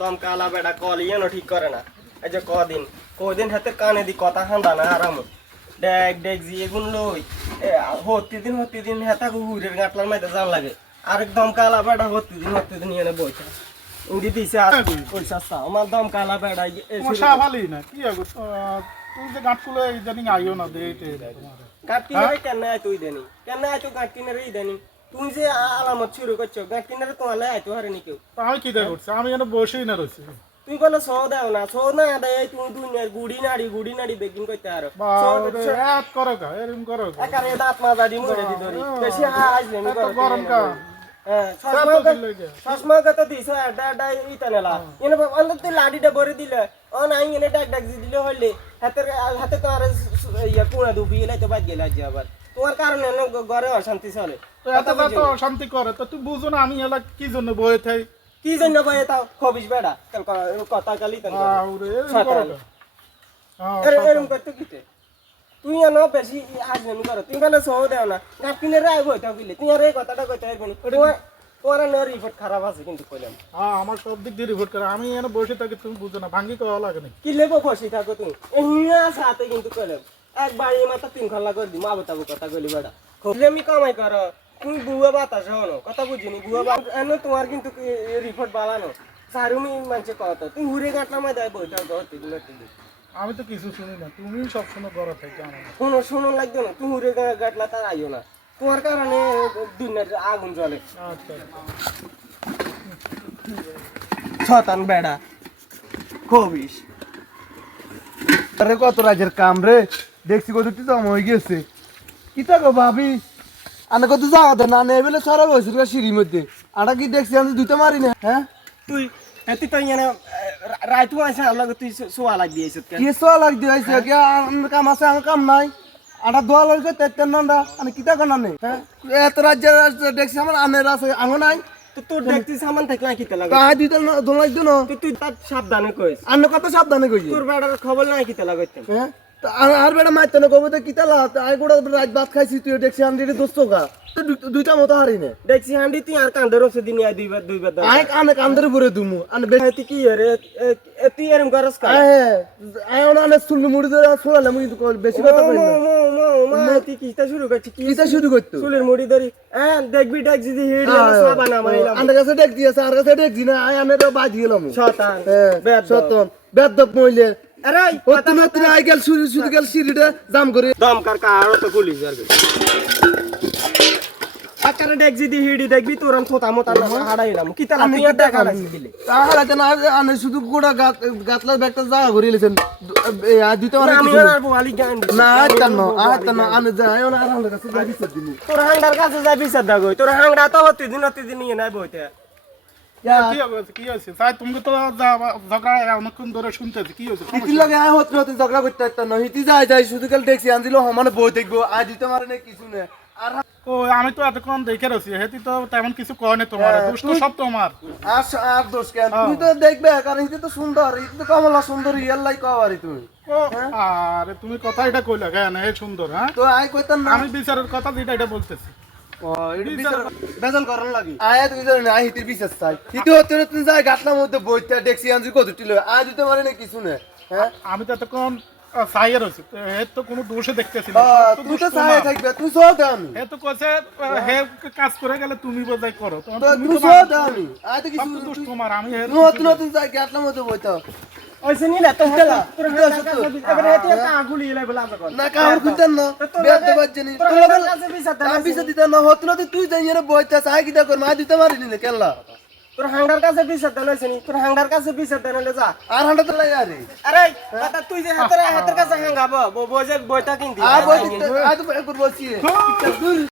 দমকালা বেড়া কল ইয়ে ঠিক করে না। এই যে কদিন হাতে কানে দি কথা হান্দা না আরাম ডেক ডেক জি এগুন লই হতি দিন হেতা গুহুরের গাটলার মাইতে জান লাগে। আরেক দমকালা বেড়া হতি দিন এনে বইছে ইন্দি দিছে পয়সা চা আমার দমকালা বেড়া মশা ভালোই না কি আগো তুই যে গাঁট কুলে ইদানিং আইও না দেইতে তোমার গাট কিনারে কেন আয় তুই দেনি কেন আয় তো গাট কিনারে দেনি তুই যে আলামত শুরু করছো গাট কিনারে তো আলে আয় তো হারেনি কেউ আমি কি করছি আমি এনে বসেই না রইছি তুই বলে সহ দাও না সহ না দেয় তুই দুনিয়ার গুড়ি নাড়ি বেগিন কইতে আরো রাত করো কা এরকম করো একারে দাঁত মাজা দি মরে দি ধরি বেশি আইলে নি করো গরম কা হ্যাঁ সসমা কত দিছ আডা ইতানেলা এনে অন্য তুই লাডিটা ভরে দিলে ও নাই এনে ডাক দিলে হইলে হাতে তো আর ইয়া কোনা দুবি এলাই তো বাদ গেলা যে আবার তোমার কারণে ঘরে অশান্তি চলে এত শান্তি করে তো তুই বুঝো না আমি এলা কি জন্য বয়ে থাই কি জন্য বয়ে তাও খবিস বেড়া কথা কালি তো এরকম করতে কিতে তুই এনো বেশি আজমি করো তুই মানে সহ দেও না গাছ কিনে রায় বই তাও কিলে তুই আর এই কথাটা কইতে পারবি তোমার না রিপোর্ট খারাপ আছে কিন্তু কইলাম আমার সব দিক দিয়ে রিপোর্ট করে আমি এনে বসে থাকি তুমি বুঝো না ভাঙ্গি কওয়া লাগে না কি লেবো বসে থাকো তুমি এহিয়া সাথে কিন্তু কইলাম একবার এই মাথা 3 খল্লা করে দি মা বাতাবো কথা কইলি বেড়া খবলে আমি কামাই করো তুমি বুয়া বাতাস হনো কথা বুঝিনি বুয়া বাত এনে তোমার কিন্তু রিপোর্ট বালানো সারুমি মানছে কথা তুই হুরে গাটলা মাই দেয় বই থাকো দিন আমি তো কিছু শুনি না তুমি সব সময় বড় থাকি আমার শুনো লাগবে না তুমি হুরে গাটলা তার আইও না তোমার কারণে দুনিয়ার আগুন জ্বলে আচ্ছা শতান বেড়া খবিস আরে কত রাজের কাম রে দেখছি কত জম হয়ে গেছে কিতা গো ভাবি আনে কত যাওয়া দে না নেই বলে সারা বসে সিঁড়ির মধ্যে আটা কি দেখছি আমি দুইটা মারি না হ্যাঁ তুই তুই তো ইয়ানে রাইতু আছে আল্লাহ তুই সোয়া লাগ দিয়েছিস কি সোয়া লাগ দিয়েছে কি আমার কাম আছে আমার কাম নাই আটা দোয়া লাগছে তেতেন নন্দা আমি কিতা কর না হ্যাঁ এত রাজ্যের দেখছি আমার আনের আছে আঙো নাই তো তোর দেখতে সামান থাকলে কিতা লাগে তাই দুইটা দোল লাগতো না তুই তার সাবধানে কইস আন্ন কত সাবধানে কইছি তোর বেড়ার খবর নাই কিতা লাগাইতে হ্যাঁ আর বেটা মারতে না কবে তো কিতা লা আই গোড়া রাত ভাত খাইছি তুই দেখছি আমি দোস্ত গা দুইটা মতো হারি না দেখছি হান্ডি তুই আর কান্দর ওসে দিন আই দুইবার আই কানে কান্দর ভরে দুমু আনে তুই কি রে তুই এরম করস কা হ্যাঁ আই ওনা সুলু মুড়ি ধরে ছড়ালে আমি কিন্তু বেশি কথা কই না তুই কিটা শুরু করছিস কিতা শুরু করতে চুলের মুড়ি ধরি হ্যাঁ দেখবি দেখ যদি হেডি সাবা না মাইলাম আন্ডা কাছে দেখ দিয়েছে আর কাছে দেখ দিনা আই আনে তো বাজ গেলাম শতান হ্যাঁ শতন বেদব মইলে আরে ওতে নতুন আই গেল শুধু গেল সিঁড়িটা জাম করে দমকার কারো তো পুলিশ যাবে আকারে দেখ যদি হিডি দেখবি তোরন থোতা মতা হাড়াইলাম কি তার আমি দেখা দিলে তাহলে কেন আনে শুধু গোড়া গাতলা ব্যাগটা জায়গা ঘুরে লিছেন দুইটা মানে আমি আর বলি গান না আতানো আনে যায় ওনা আর আমার কাছে যাবি দিনি তোর হাঙ্গার কাছে যাবি সাদা গই তোর হাঙ্গা তো হতে দিন নিয়ে নাই বইতে কি হয়েছে তাই তুমি তো ঝগড়া অনেকক্ষণ ধরে শুনতেছি কি হয়েছে কি লাগে আয় হতে ঝগড়া করতে একটা না হিতি যায় শুধু কাল দেখছি আনছিল সমানে বই দেখবো আজ দিতে মারে না কিছু না আর ও আমি তো এতক্ষণ দেখে রয়েছি হেতি তো তেমন কিছু কয় না তোমার দোষ তো সব তোমার আর দোষ কেন তুমি তো দেখবে কারণ হিতে তো সুন্দর হিতে তো কমলা সুন্দর ইয়ার লাই কওয়ারি তুমি আরে তুমি কথা এটা কইলা কেন হে সুন্দর হ্যাঁ তো আই কইতাম না আমি বিচারের কথা যেটা এটা বলতেছি বেজাল করার লাগি আয় তুই জানি না হিতির বিশ্বাস চাই হিতে হতে তুমি যাই গাটলার মধ্যে বইতে দেখছি আনছি কত টিলো আজ দিতে পারে না কিছু না হ্যাঁ আমি তো এতক্ষণ সাইয়ের হচ্ছে এর তো কোনো দোষে দেখতেছি না তুই তো সাইয়ে থাকবে তুই সব দামি এ তো কইছে হে কাজ করে গেলে তুমি বোঝাই করো তো তুই সব দামি আয় তো কিছু দোষ তোমার আমি নতুন যাই গাটলার মধ্যে বইতে ওইসে নি না তো গেলা তোর হাঙ্গার কাছে এবারে এতে কাগুলি এলাই বলা আমরা না কাউর খুঁজতেন না বেদ বাজনি তোর কাছে বিসাতে আমি বিসা দিতে না হত না তুই যাই এর বইতে চাই কিটা কর মা দিতে পারিনি না কেলা তোর হাঙ্গার কাছে বিসাতে লইছে নি তোর হাঙ্গার কাছে বিসাতে নলে যা আর হাঁটা তো লাই আরে আরে কথা তুই যে হাতের কাছে হাঙ্গাবো বইটা কিনতি আর বই আজ একবার বসি